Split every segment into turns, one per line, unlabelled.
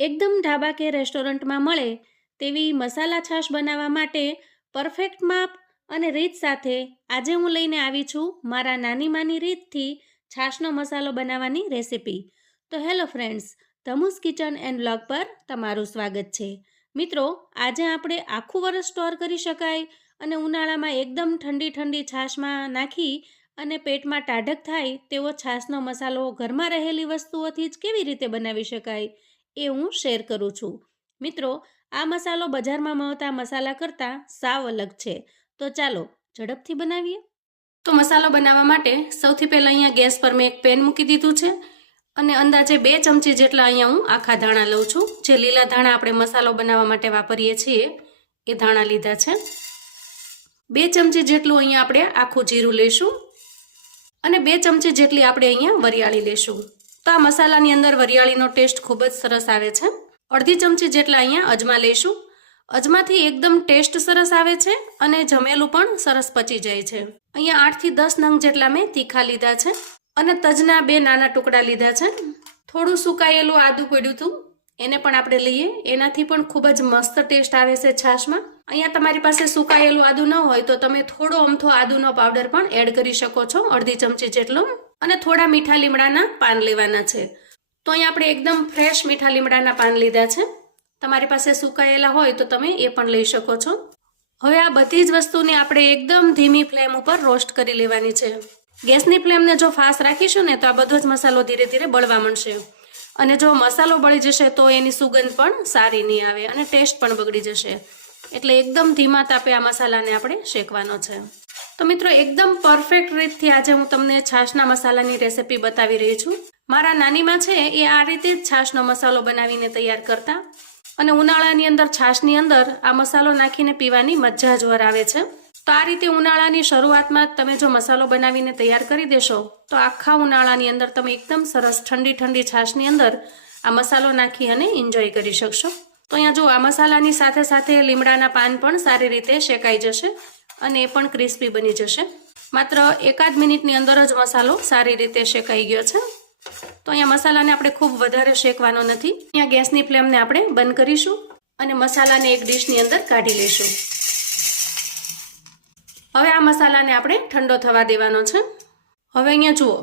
એકદમ ઢાબા કે રેસ્ટોરન્ટમાં મળે તેવી મસાલા છાશ બનાવવા માટે પરફેક્ટ માપ અને રીત સાથે આજે હું લઈને આવી છું મારા નાની માની રીતથી છાશનો મસાલો બનાવવાની રેસિપી. તો હેલો ફ્રેન્ડ્સ, ધમુસ કિચન એન્ડ બ્લોગ પર તમારું સ્વાગત છે. મિત્રો, આજે આપણે આખું વરસ સ્ટોર કરી શકાય અને ઉનાળામાં એકદમ ઠંડી ઠંડી છાશમાં નાખી અને પેટમાં ટાઢક થાય તેવો છાશનો મસાલો ઘરમાં રહેલી વસ્તુઓથી જ કેવી રીતે બનાવી શકાય એ હું શેર કરું છું. મિત્રો, આ મસાલો બજારમાં મળતા મસાલા કરતાં સાવ અલગ છે. તો ચાલો, ઝડપથી બનાવીએ. તો મસાલો બનાવવા માટે સૌથી પહેલાં અહીંયા ગેસ પર મેં એક પેન મૂકી દીધું છે અને અંદાજે બે ચમચી જેટલા અહીંયા હું આખા ધાણા લઉં છું. જે લીલા ધાણા આપણે મસાલો બનાવવા માટે વાપરીએ છીએ, એ ધાણા લીધા છે. બે ચમચી જેટલું અહીંયા આપણે આખું જીરું લઈશું અને બે ચમચી જેટલી આપણે અહીંયા વરિયાળી લેશું તો આ મસાલાની અંદર વરિયાળીનો ટેસ્ટ ખૂબ જ સરસ આવે છે. અડધી ચમચી જેટલા અહીંયા અજમા લઈશું. અજમાથી એકદમ ટેસ્ટ સરસ આવે છે અને જમેલું પણ સરસ પચી જાય છે. અહીંયા આઠથી દસ નંગ જેટલા મેં તીખા લીધા છે અને તજના બે નાના ટુકડા લીધા છે. થોડું સુકાયેલું આદું પડ્યું હતું. એને પણ આપણે લઈએ. એનાથી પણ ખૂબ જ મસ્ત ટેસ્ટ આવે છે છાશમાં. અહીંયા તમારી પાસે સુકાયેલું આદું ન હોય તો તમે થોડો અમથો આદુનો પાવડર પણ એડ કરી શકો છો અડધી ચમચી જેટલો. અને થોડા મીઠા લીમડાના પાન લેવાના છે. તો અહીં આપણે એકદમ ફ્રેશ મીઠા લીમડાના પાન લીધા છે. તમારી પાસે સુકાયેલા હોય તો તમે એ પણ લઈ શકો છો. હવે આ બધી જ વસ્તુને આપણે એકદમ ધીમી ફ્લેમ ઉપર રોસ્ટ કરી લેવાની છે. ગેસની ફ્લેમને જો ફાસ્ટ રાખીશું ને તો આ બધો જ મસાલો ધીરે ધીરે બળવા માંડશે. અને જો મસાલો બળી જશે તો એની સુગંધ પણ સારી નહીં આવે અને ટેસ્ટ પણ બગડી જશે. એટલે એકદમ ધીમા તાપે આ મસાલાને આપણે શેકવાનો છે. તો મિત્રો, એકદમ પરફેક્ટ રીતથી આજે હું તમને છાશના મસાલાની રેસિપી બતાવી રહી છું. મારા નાનીમાં છે એ આ રીતે જ છાશનો મસાલો બનાવીને તૈયાર કરતા. અને ઉનાળાની અંદર, છાશની અંદર આ મસાલો નાખીને પીવાની મજા વર આવે છે. તો આ રીતે ઉનાળાની શરૂઆતમાં તમે જો મસાલો બનાવીને તૈયાર કરી દેશો, તો આખા ઉનાળાની અંદર તમે એકદમ સરસ ઠંડી ઠંડી છાશની અંદર આ મસાલો નાખી અને એન્જોય કરી શકશો. તો અહીંયા જો આ મસાલાની સાથે સાથે લીમડાના પાન પણ સારી રીતે શેકાઈ જશે. અને એ પણ ક્રિસ્પી બની જશે. માત્ર એકાદ મિનિટની અંદર જ મસાલો સારી રીતે શેકાઈ ગયો છે. તો અહીંયા મસાલાને આપણે ખૂબ વધારે શેકવાનો નથી. અહીંયા ગેસની ફ્લેમને આપણે બંધ કરીશું અને મસાલાને એક ડીશની અંદર કાઢી લઈશું. હવે આ મસાલાને આપણે ઠંડો થવા દેવાનો છે. હવે અહીંયા જુઓ.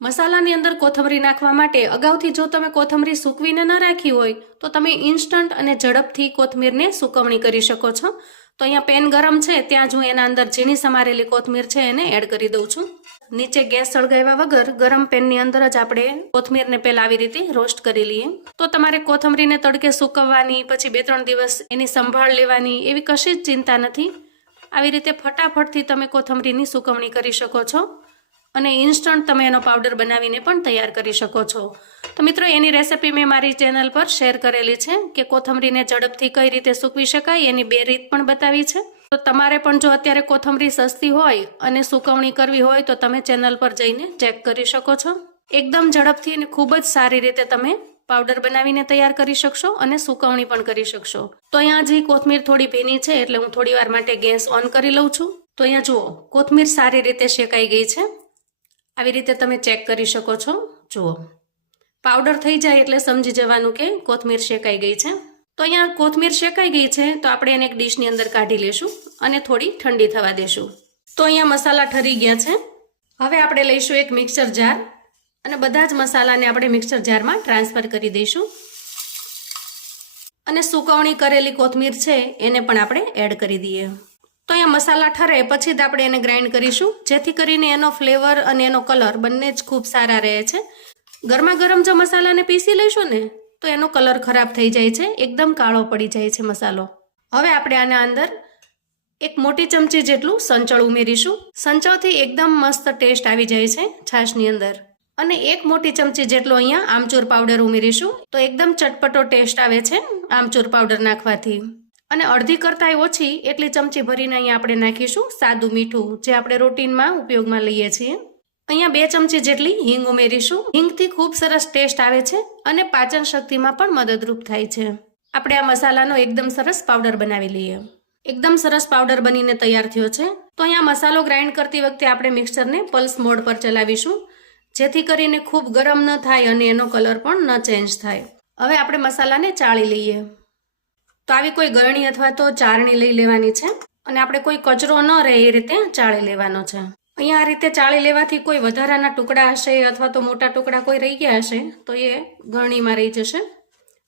મસાલાની અંદર કોથમરી નાખવા માટે અગાઉથી જો તમે કોથમરી સૂકવીને ન રાખી હોય, તો તમે ઇન્સ્ટન્ટ અને ઝડપથી કોથમીરને સુકવણી કરી શકો છો. તો અહીંયા પેન ગરમ છે, ત્યાં જ હું એના અંદર ઝીણી સમારેલી કોથમીર છે એને એડ કરી દઉં છું. નીચે ગેસ સળગાવ્યા વગર ગરમ પેનની અંદર જ આપણે કોથમીરને પહેલા આવી રીતે રોસ્ટ કરી લઈએ. તો તમારે કોથમરીને તડકે સૂકવવાની, પછી બે ત્રણ દિવસ એની સંભાળ લેવાની એવી કશી જ ચિંતા નથી. આવી રીતે ફટાફટથી તમે કોથમરીની સુકવણી કરી શકો છો અને ઇન્સ્ટન્ટ તમે એનો પાવડર બનાવીને પણ તૈયાર કરી શકો છો. તો મિત્રો, એની રેસિપી મેં મારી ચેનલ પર શેર કરેલી છે કે કોથમરીને ઝડપથી કઈ રીતે સૂકવી શકાય, એની બે રીત પણ બતાવી છે. તો તમારે પણ જો અત્યારે કોથમરી સસ્તી હોય અને સુકવણી કરવી હોય, તો તમે ચેનલ પર જઈને ચેક કરી શકો છો. એકદમ ઝડપથી અને ખૂબ જ સારી રીતે તમે પાવડર બનાવીને તૈયાર કરી શકશો અને સુકવણી પણ કરી શકશો. તો અહીંયા જે કોથમીર થોડી ભીની છે, એટલે હું થોડી માટે ગેસ ઓન કરી લઉં છું. તો અહીંયા જુઓ, કોથમીર સારી રીતે શેકાઈ ગઈ છે. આવી રીતે તમે ચેક કરી શકો છો. જુઓ. પાવડર થઈ જાય એટલે સમજી જવાનું કે કોથમીર શેકાઈ ગઈ છે. તો અહીંયા કોથમીર શેકાઈ ગઈ છે તો આપણે એને એક ડીશની અંદર કાઢી લેશું અને થોડી ઠંડી થવા દેશું. તો અહીંયા મસાલા ઠરી ગયા છે. હવે આપણે લઈશું એક મિક્સર જાર અને બધા જ મસાલાને આપણે મિક્સર જારમાં ટ્રાન્સફર કરી દઈશું. અને સુકવણી કરેલી કોથમીર છે એને પણ આપણે એડ કરી દઈએ. તો અહીંયા મસાલા ઠરે પછી જ આપણે એને ગ્રાઇન્ડ કરીશું, જેથી કરીને એનો ફ્લેવર અને એનો કલર બંને જ ખૂબ સારા રહે છે. ગરમા ગરમ જો મસાલાને પીસી લઈશું ને, તો એનો કલર ખરાબ થઈ જાય છે, એકદમ કાળો પડી જાય છે મસાલો. હવે આપણે આના અંદર એક મોટી ચમચી જેટલું સંચળ ઉમેરીશું. સંચળથી એકદમ મસ્ત ટેસ્ટ આવી જાય છે છાશની અંદર. અને એક મોટી ચમચી જેટલો અહીંયા આમચૂર પાવડર ઉમેરીશું, તો એકદમ ચટપટો ટેસ્ટ આવે છે આમચૂર પાવડર નાખવાથી. અને અડધી કરતાંય ઓછી એટલી ચમચી ભરીને અહીંયા આપણે નાખીશું સાદું મીઠું, જે આપણે રોટીનમાં ઉપયોગમાં લઈએ છીએ. અહીંયા બે ચમચી જેટલી હિંગ ઉમેરીશું. હિંગથી ખૂબ સરસ ટેસ્ટ આવે છે અને પાચન શક્તિમાં પણ મદદરૂપ થાય છે. આપણે આ મસાલાનો એકદમ સરસ પાવડર બનાવી લઈએ. એકદમ સરસ પાવડર બનીને તૈયાર થયો છે. તો અહીંયા મસાલો ગ્રાઇન્ડ કરતી વખતે આપણે મિક્સરને પલ્સ મોડ પર ચલાવીશું, જેથી કરીને ખૂબ ગરમ ન થાય અને એનો કલર પણ ન ચેન્જ થાય. હવે આપણે મસાલાને ચાળી લઈએ. તો આવી કોઈ ગળણી અથવા તો ચારણી લઈ લેવાની છે અને આપણે કોઈ કચરો ન રહે એ રીતે ચાળી લેવાનો છે. અહીંયા આ રીતે ચાળી લેવાથી કોઈ વધારાના ટુકડા હશે અથવા તો મોટા ટુકડા કોઈ રહી ગયા હશે, તો એ ગળણીમાં રહી જશે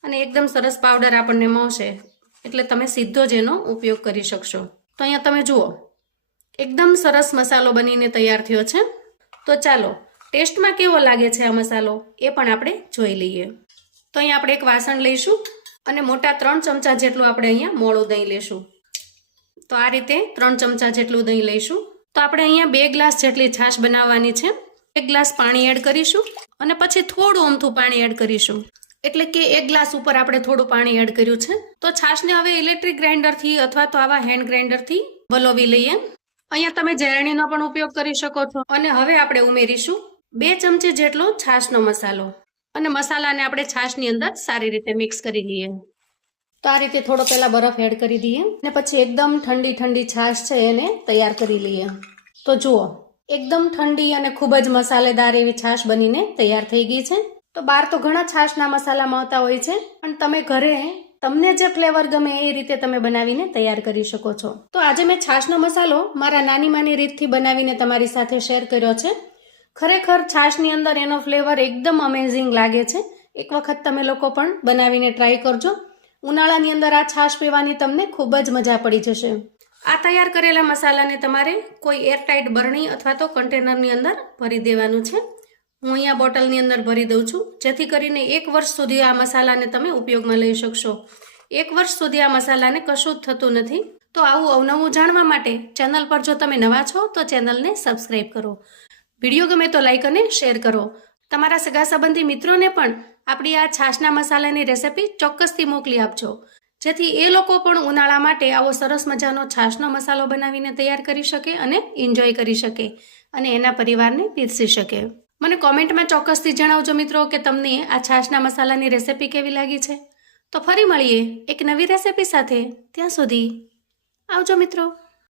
અને એકદમ સરસ પાવડર આપણને મળશે. એટલે તમે સીધો જ એનો ઉપયોગ કરી શકશો. તો અહીંયા તમે જુઓ, એકદમ સરસ મસાલો બનીને તૈયાર થયો છે. તો ચાલો, ટેસ્ટમાં કેવો લાગે છે આ મસાલો એ પણ આપણે જોઈ લઈએ. તો અહીંયા આપણે એક વાસણ લઈશું અને મોટા ત્રણ ચમચા જેટલું આપણે અહીંયા મોળું દહીં લેશું. તો આ રીતે ત્રણ ચમચા જેટલું દહીં લઈશું. તો આપણે અહીંયા બે ગ્લાસ જેટલી છાશ બનાવવાની છે. એક ગ્લાસ પાણી એડ કરીશું અને પછી થોડું અમથું પાણી એડ કરીશું. એટલે કે એક ગ્લાસ ઉપર આપણે થોડું પાણી એડ કર્યું છે. તો છાશને હવે ઇલેક્ટ્રિક ગ્રાઇન્ડરથી અથવા તો આવા હેન્ડ ગ્રાઇન્ડરથી વલોવી લઈએ. અહીંયા તમે ઝેરણીનો પણ ઉપયોગ કરી શકો છો. અને હવે આપણે ઉમેરીશું બે ચમચી જેટલો છાશનો મસાલો. અને મસાલાને આપણે છાશની અંદર સારી રીતે મિક્સ કરી લઈએ. તો આ રીતે થોડો પહેલાં બરફ એડ કરી દઈએ અને પછી એકદમ ઠંડી ઠંડી છાશ છે એને તૈયાર કરી લઈએ. તો જુઓ, એકદમ ઠંડી અને ખૂબ જ મસાલેદાર એવી છાશ બનીને તૈયાર થઈ ગઈ છે. તો બહાર તો ઘણા છાશના મસાલા મળતા હોય છે, પણ તમે ઘરે તમને જે ફ્લેવર ગમે એ રીતે તમે બનાવીને તૈયાર કરી શકો છો. તો આજે મેં છાશનો મસાલો મારા નાની માની રીતથી બનાવીને તમારી સાથે શેર કર્યો છે. ખરેખર છાશની અંદર એનો ફ્લેવર એકદમ અમેઝિંગ લાગે છે. એક વખત તમે લોકો પણ બનાવીને ટ્રાય કરજો. ઉનાળાની અંદર આ છાશ પીવાની તમને ખૂબ જ મજા પડી જશે. આ તૈયાર કરેલા મસાલાને તમારે કોઈ એરટાઇટ બરણી અથવા તો કન્ટેનરની અંદર ભરી દેવાનું છે. હું અહીંયા બોટલની અંદર ભરી દઉં છું. જેથી કરીને એક વર્ષ સુધી આ મસાલાને તમે ઉપયોગમાં લઈ શકશો. એક વર્ષ સુધી આ મસાલાને કશું જ થતું નથી. તો આવું અવનવું જાણવા માટે ચેનલ પર જો તમે નવા છો તો ચેનલને સબસ્ક્રાઈબ કરો. વીડિયો ગમે તો લાઈક અને શેર કરો. તમારા સગા સંબંધી મિત્રોને પણ આપણી આ છાશના મસાલાની રેસિપી ચોક્કસથી મોકલી આપજો. જેથી એ લોકો પણ ઉનાળા માટે આવો સરસ મજાનો છાશનો મસાલો બનાવીને તૈયાર કરી શકે અને એન્જોય કરી શકે અને એના પરિવારને પીરસી શકે. મને કોમેન્ટમાં ચોક્કસથી જણાવજો મિત્રો કે તમને આ છાશના મસાલાની રેસિપી કેવી લાગી છે? તો ફરી મળીએ એક નવી રેસિપી સાથે. ત્યાં સુધી આવજો મિત્રો.